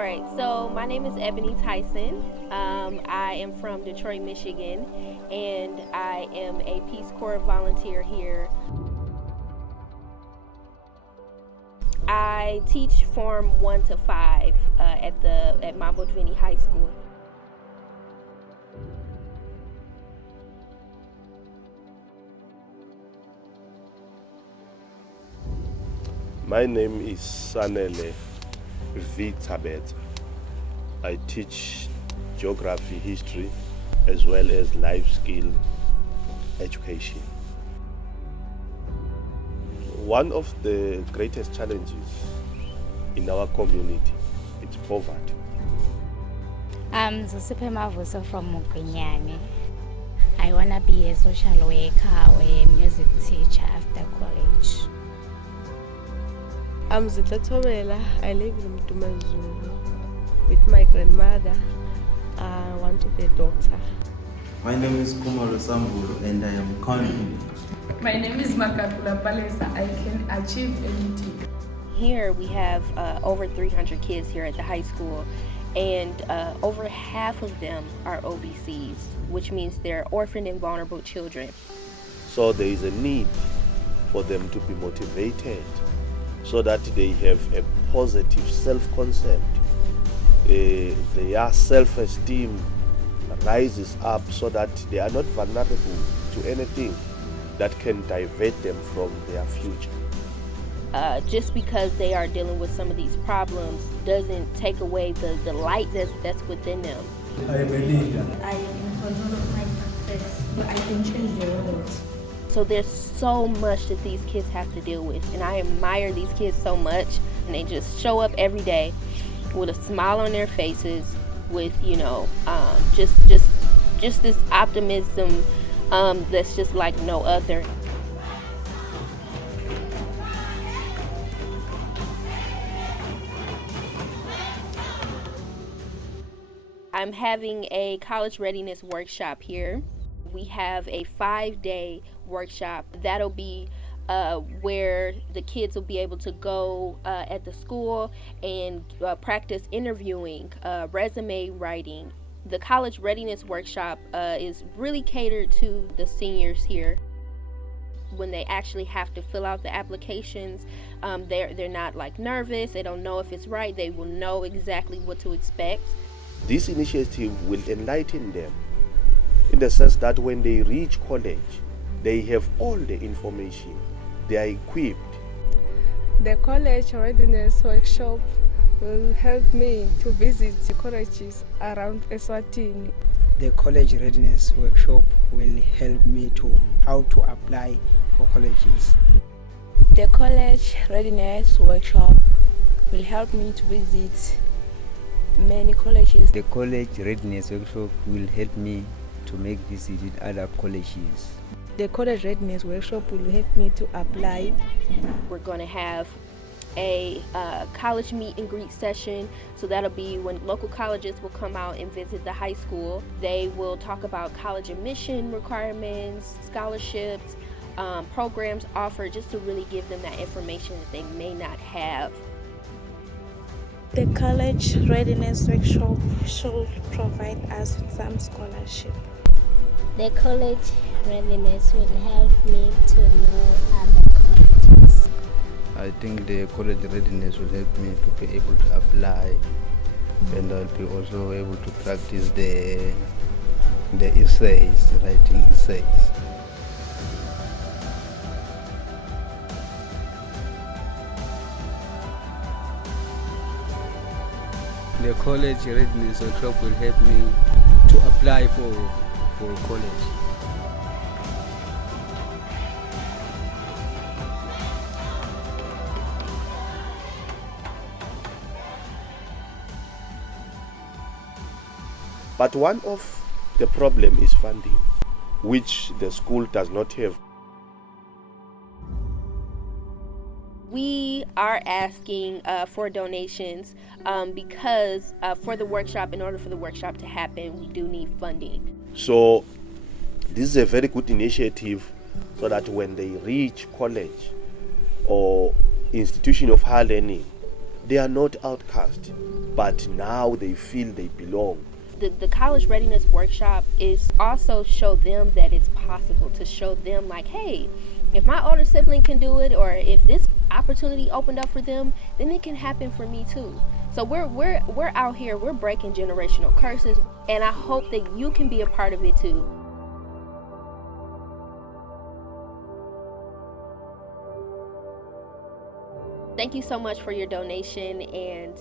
All right, so my name is Ebony Tyson. I am from Detroit, Michigan, and I am a Peace Corps volunteer here. I teach Form 1 to 5 at Mabodvini High School. My name is Sanele V. Tabet. I teach geography, history, as well as life skill education. One of the greatest challenges in our community is poverty. I'm Zosiphe Mavuso from Mugwenyane. I want to be a social worker or a music teacher after college. I'm Zitla Tobela. I live in Mtumazulu with my grandmother. I want to be a doctor. My name is Kumalo Sambulu and I am confident. My name is Makakula Palesa. I can achieve anything. Here we have over 300 kids here at the high school, and over half of them are OVCs, which means they're orphaned and vulnerable children. So there is a need for them to be motivated so that they have a positive self-concept. Their self-esteem rises up so that they are not vulnerable to anything that can divert them from their future. Just because they are dealing with some of these problems doesn't take away the light that's within them. I am a leader. I am in control of my success. I can change the world. So there's so much that these kids have to deal with, and I admire these kids so much. And they just show up every day with a smile on their faces, with just this optimism that's just like no other. I'm having a college readiness workshop here. We have a 5-day workshop that'll be where the kids will be able to go at the school and practice interviewing, resume writing. The college readiness workshop is really catered to the seniors here. When they actually have to fill out the applications, they're not like nervous. They don't know if it's right. They will know exactly what to expect. This initiative will enlighten them in the sense that when they reach college, they have all the information. They are equipped. The college readiness workshop will help me to visit the colleges around Eswatini. The college readiness workshop will help me to how to apply for colleges. The college readiness workshop will help me to visit many colleges. The college readiness workshop will help me to make visits with other colleges. The college readiness workshop will help me to apply. We're going to have a college meet and greet session, so that'll be when local colleges will come out and visit the high school. They will talk about college admission requirements, scholarships, programs offered, just to really give them that information that they may not have. The college readiness workshop should provide us with some scholarship. The college readiness will help me to know other colleges. I think the college readiness will help me to be able to apply, and I'll be also able to practice the essays, writing essays. The college readiness workshop will help me to apply for college. But one of the problem is funding, which the school does not have. We are asking for donations because for the workshop, in order for the workshop to happen, we do need funding. So this is a very good initiative so that when they reach college or institution of higher learning, They are not outcast, but now they feel they belong. The college readiness workshop is also show them that it's possible, to show them like, hey, if my older sibling can do it, or if this opportunity opened up for them, then it can happen for me too. So we're out here, we're breaking generational curses, and I hope that you can be a part of it too. Thank you so much for your donation, and